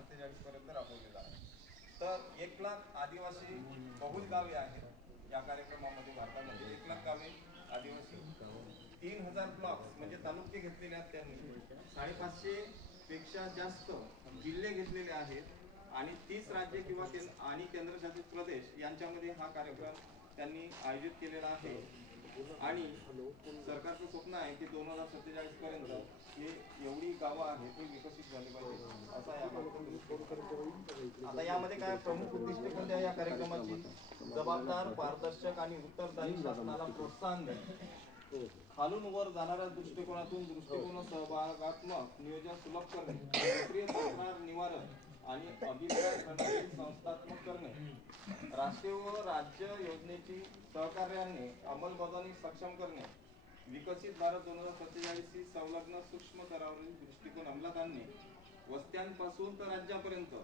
2047 पर्यंत राबवलेला आहे। तर 1 लाख आदिवासी बहुल गावे आहेत या कार्यक्रमामध्ये। भारतामध्ये 1 लाख गावे आदिवासी, 3000 ब्लॉक्स म्हणजे तालुके घेतलेले आहेत त्यांनी, 550 पेक्षा जास्त जिल्हे घेतलेले आहेत आणि 30 राज्य किंवा केंद्रशासित प्रदेश यांच्यामध्ये हा कार्यक्रम त्यांनी आयोजित केलेला आहे। आणि सरकारचं स्वप्न आहे की 2047 पर्यंत हे एवढी गावं आहेत ती विकसित झाली पाहिजे असा या। आता यामध्ये काय प्रमुख उद्दिष्ट कोणत्या या कार्यक्रमाची? जबाबदार, पारदर्शक आणि उत्तरदायी शासनाला प्रोत्साहन देणे, खालून वर जाणाऱ्या दृष्टिकोन सहभागात्मक नियोजन सुलभ करणे, सक्रिय तक्रार निवारण आणि अभिप्राय प्रणाली संस्थात्मक करणे, राष्ट्रीय व राज्य योजनेची सहकार्याने अंमलबजावणी सक्षम करणे, विकसित भारत 2047 शी संलग्न सूक्ष्म स्तरावरील दृष्टिकोन अंमलात आणणे, वस्त्यांपासून तर राज्यापर्यंत